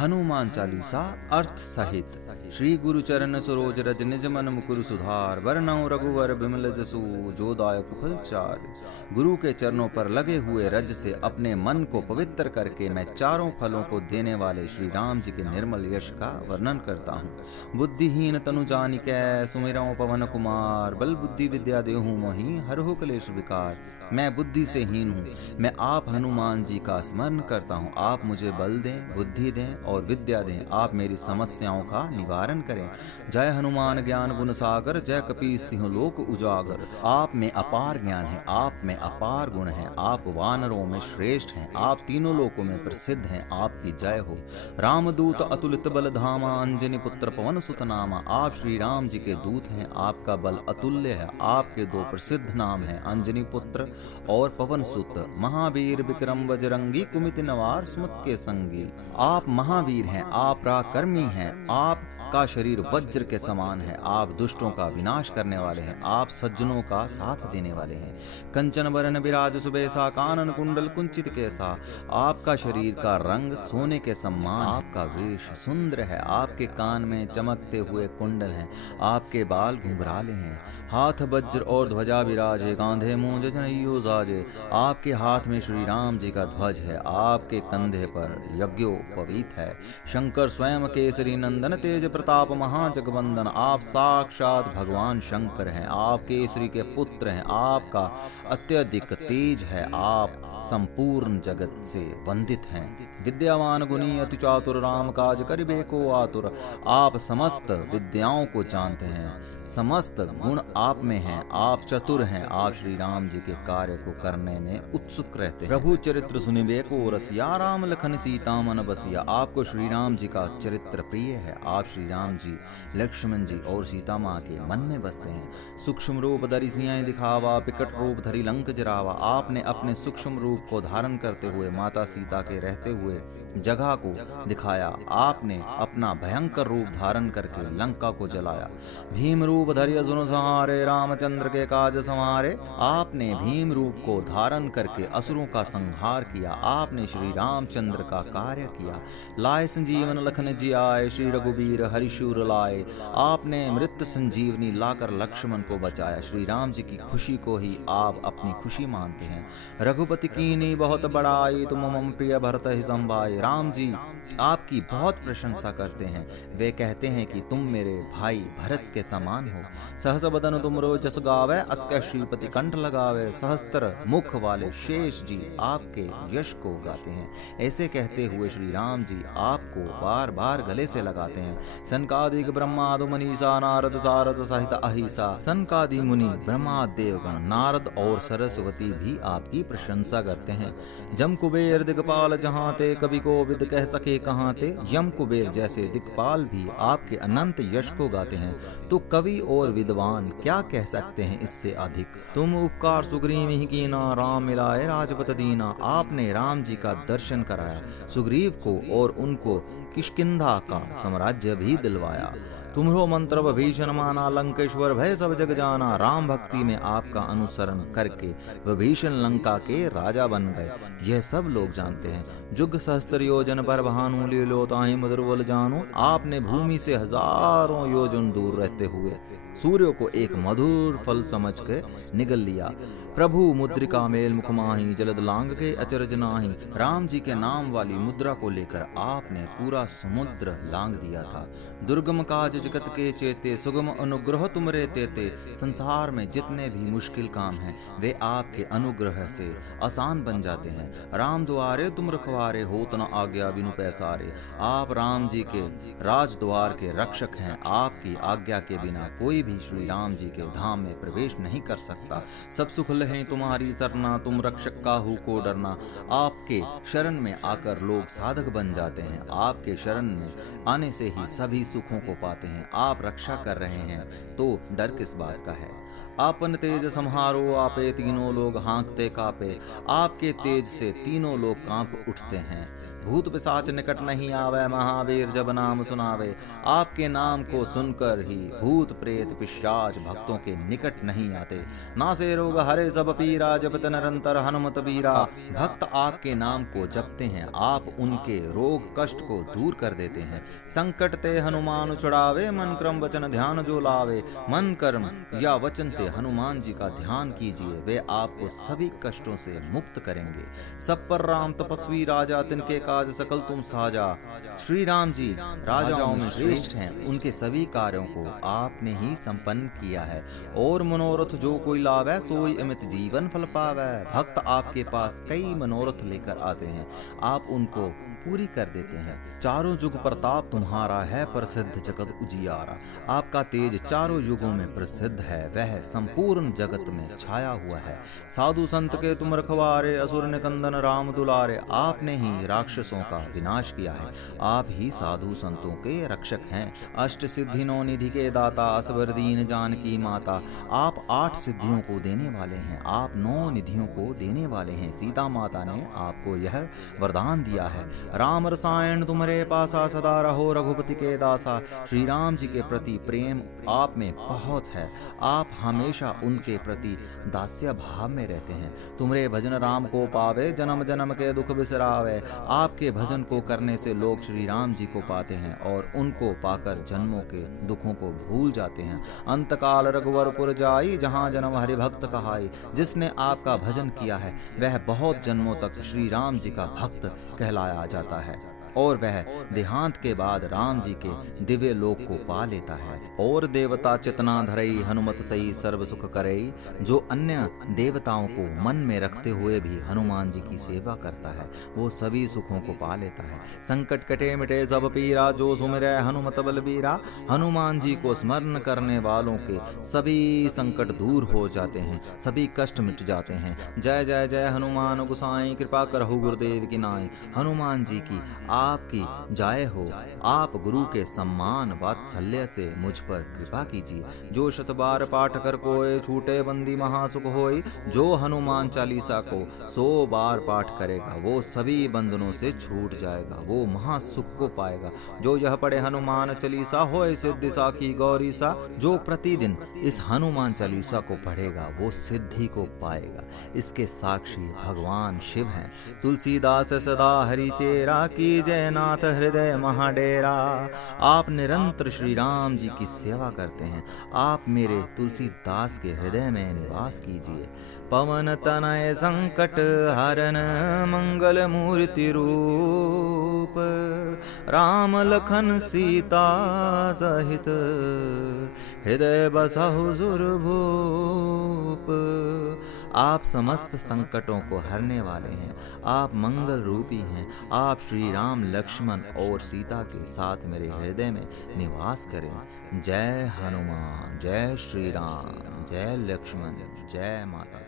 हनुमान चालीसा अर्थ सहित। श्री गुरु चरण सरोज रज निज मन मुकुर सुधार, वरनउँ रघुवर बिमल जसु जो दायक फल चार। गुरु के चरणों पर लगे हुए रज से अपने मन को पवित्र करके मैं चारों फलों को देने वाले श्री राम जी के निर्मल यश का वर्णन करता हूँ। बुद्धिहीन तनु जानिकै सुमिरौं पवन कुमार, बल बुद्धि विद्या देहु मोहि हरहु क्लेश विकार। मैं बुद्धि से हीन हूँ, मैं आप हनुमान जी का स्मरण करता हूँ। आप मुझे बल दें, बुद्धि दें और विद्या दें, आप मेरी समस्याओं का निवारण करें। जय हनुमान ज्ञान गुण सागर, जय कपीस तिहुँ लोक उजागर। आप में अपार ज्ञान है, आप में अपार गुण है, आप वानरों में श्रेष्ठ हैं, आप तीनों लोकों में प्रसिद्ध हैं, आपकी जय हो। रामदूत अतुलित बल धामा, अंजनी पुत्र पवन सुत नामा। आप श्री राम जी के दूत हैं, आपका बल अतुल्य है। आपके दो प्रसिद्ध नाम हैं, अंजनी पुत्र और पवन सुत। महावीर विक्रम बजरंगी, कुमिति नवार सुमत के संगी। आप महावीर हैं, आप पराक्रमी हैं, आप का शरीर वज्र के समान है। आप दुष्टों का विनाश करने वाले हैं, आप सज्जनों का साथ देने वाले हैं। कंचन बरन विराज सुबेसा, कानन कुंडल कुंचित केसा। आपका शरीर का रंग सोने के समान, आपका वेश सुंदर है। आपके कान में चमकते हुए कुंडल हैं, आपके बाल घुंघराले हैं। हाथ वज्र और ध्वजा विराजे, कांधे मूंज जनेऊ साजे। आपके हाथ में श्री राम जी का ध्वज है, आपके कंधे पर यज्ञोपवीत है। शंकर स्वयं केसरी नंदन, तेज प्रताप महाजगवंदन। आप साक्षात भगवान शंकर हैं, आप केसरी के पुत्र हैं। आपका अत्यधिक तेज है, आप संपूर्ण जगत से वंदित हैं। विद्यावान गुणी अति चातुर, राम काज करिबे को आतुर। आप समस्त विद्याओं को जानते हैं, समस्त गुण आप में हैं, आप चतुर हैं। आप श्री राम जी के कार्य को करने में उत्सुक रहते हैं। प्रभु चरित्र सुनिबे को रसिया, राम लखन सीता मन बसिया। आपको श्री राम जी का चरित्र प्रिय है, आप श्री राम जी, लक्ष्मण जी और सीता माँ के मन में बसते हैं। सूक्ष्म रूप धरि सियाँ दिखावा, विकट रूप धरि लंक जरावा। आपने अपने सूक्ष्म रूप को धारण करते हुए माता सीता के रहते हुए जगह को दिखाया। आपने अपना भयंकर रूप धारण करके लंका को जलाया। भीम रूप धरि असुर संहारे, रामचंद्र के काज संहारे। आपने भीम रूप को धारण करके असुरों का संहार किया। आपने श्री रामचंद्र का कार्य किया। लाए संजीवन लखन जियाए, श्री रघुबीर हरिशूर लाए। आपने मृत संजीवनी लाकर लक्ष्मण को बचाया। श्री राम जी की खुशी को ही आप अपनी खुशी मानते हैं। रघुपति कीनी बहुत बड़ाई, तुम मम प्रिय भरत ही संभाई। राम जी आपकी बहुत प्रशंसा करते हैं, वे कहते हैं कि तुम मेरे भाई भरत के समान हो। सहस बदन तुमरो जस गावे, अस्क श्रीपति कंठ लगावे। सहस्त्र मुख वाले शेष जी आपके यश को गाते हैं। ऐसे कहते हुए श्री राम जी आपको बार बार गले से लगाते हैं। सनकादिक ब्रह्मादि मनीषा, नारद सारद सहित अहिसा। सनकादि मुनि ब्रह्मा देवगण, नारद और सरस्वती भी आपकी प्रशंसा करते हैं। जम कुबेर दिगपाल जहाँ ते, कवि कोविद कह सके कहाँ ते। यम कुबेर जैसे दिक्पाल भी आपके अनंत यश को गाते हैं, तो कवि और विद्वान क्या कह सकते हैं इससे अधिक। तुम उपकार सुग्रीव ही कीना, राम मिलाए राजपत दीना। आपने राम जी का दर्शन कराया, सुग्रीव को और उनको किष्किंधा का साम्राज्य भी दिलवाया। तुम्हरो मंत्र विभीषण माना, लंकेश्वर भय सब जग जाना। राम भक्ति में आपका अनुसरण करके विभीषण लंका के राजा बन गए, यह सब लोग जानते हैं। जुग सहस्त्र योजन पर भानु, लीलो ताहि मधुर बल जानो। आपने भूमि से हजारों योजन दूर रहते हुए सूर्य को एक मधुर फल समझ के निगल लिया। प्रभु मुद्रिका मेल मुख माही, जलद लांग के अचरज नाही। राम जी के नाम वाली मुद्रा को लेकर आपने पूरा समुद्र लांग दिया था। दुर्गम काज जगत के चेते, सुगम अनुग्रह तुमरे तेते। संसार में जितने भी मुश्किल काम हैं, वे आपके अनुग्रह से आसान बन जाते हैं। राम द्वारे तुम रखवारे, होत न आज्ञा बिनु पैसारे। आप राम जी के राजद्वार के रक्षक हैं, आपकी आज्ञा के बिना कोई भी श्री राम जी के धाम में प्रवेश नहीं कर सकता। सब सुख लहे तुम्हारी सरना, तुम रक्षक काहू को डरना। आपके शरण में आकर लोग साधक बन जाते हैं, आपके शरण में आने से ही सभी सुखों को पाते हैं। आप रक्षा कर रहे हैं तो डर किस बात का है। आपन तेज संहारो आपे, तीनों लोग हाँकते कापे। आपके तेज से तीनों लोग कांप उठते हैं। भूत पिशाच निकट नहीं आवे, महावीर जब नाम सुनावे। आपके नाम को सुनकर ही भूत प्रेत पिशाच भक्तों के निकट नहीं आते। नासे रोग हरे सब पीरा, जपत निरंतर हनुमत बीरा। भक्त आपके नाम को जपते हैं, आप उनके रोग कष्ट को दूर कर देते हैं। संकट ते हनुमान छुड़ावे, मन क्रम वचन ध्यान जो लावे। मन कर्म या वचन से हनुमान जी का ध्यान कीजिए, वे आपको सभी कष्टों से मुक्त करेंगे। सब पर राम तपस्वी राजा, तिनके काज सकल तुम साजा। श्री राम जी राजाओं में श्रेष्ठ हैं, उनके सभी कार्यों को आपने ही संपन्न किया है। और मनोरथ जो कोई लावे, सोई अमित जीवन फल पावे। भक्त आपके पास कई मनोरथ लेकर आते हैं, आप उनको पूरी कर देते हैं। चारों युग प्रताप तुम्हारा है, प्रसिद्ध जगत उजियारा। आपका तेज चारों युगों में प्रसिद्ध है, वह संपूर्ण जगत में छाया हुआ है। साधु संत के तुम रखवारे, असुर निकंदन राम दुलारे। आपने ही राक्षसों का विनाश किया है, आप ही साधु संतों के रक्षक हैं। अष्ट सिद्धि नौ निधि के दाता, असबर दीन जानकी माता। आप 8 सिद्धियों को देने वाले हैं, आप 9 निधियों को देने वाले हैं। सीता माता ने आपको यह वरदान दिया है, राम रसायन तुम्हारे पासा, सदा रहो रघुपति के दासा। श्री राम जी के प्रति प्रेम आप में बहुत है, आप हमेशा उनके प्रति दास्य भाव में रहते हैं। तुम्हारे भजन राम को पावे, जन्म जन्म के दुख बिसरावे। आपके भजन को करने से लोग श्री राम जी को पाते हैं और उनको पाकर जन्मों के दुखों को भूल जाते हैं। अंतकाल रघुवरपुर जाई, जहाँ जन्म हरि भक्त कहाई। जिसने आपका भजन किया है वह बहुत जन्मों तक श्री राम जी का भक्त कहलाया जाता है और वह देहांत के बाद राम जी के दिव्य लोक को पा लेता है। और देवता चितना धरई, हनुमत सही सर्व सुख करई। जो अन्य देवताओं को मन में रखते हुए भी हनुमान जी की सेवा करता है, वो सभी सुखों को पा लेता है। संकट कटे मिटे सब पीरा, जो सुमिरै हनुमत बलबीरा। हनुमान जी को स्मरण करने वालों के सभी संकट दूर हो जाते हैं, सभी कष्ट मिट जाते हैं। जय जय जय हनुमान गोसाई, कृपा करहु गुरुदेव की नाई। हनुमान जी की आपकी जय हो। आप गुरु के सम्मान वात्सल्य से मुझ पर कृपा कीजिए। जो शतबार पाठ कर कोय, छूटे बंदी महासुख होय। जो हनुमान चालीसा को 100 बार पाठ करेगा, वो सभी बंधनों से छूट जाएगा, वो महासुख को पाएगा। जो यह पढ़े हनुमान चालीसा, होय सिद्धि साखी गौरी सा। जो प्रतिदिन इस हनुमान चालीसा को पढ़ेगा, वो सिद्धि को पाएगा। इसके साक्षी भगवान शिव हैं। तुलसीदास सदा हरि चेरा, की जयनाथ हृदय महाडेरा। आप निरंतर श्री राम जी की सेवा करते हैं, आप मेरे तुलसीदास के हृदय में निवास कीजिए। पवन तनय संकट हरन, मंगल मूर्ति रूप। राम लखन सीता सहित, हृदय बसहु सुरभूप। आप समस्त संकटों को हरने वाले हैं, आप मंगल रूपी हैं। आप श्री राम, लक्ष्मण और सीता के साथ मेरे हृदय में निवास करें। जय हनुमान, जय श्री राम, जय लक्ष्मण, जय माता।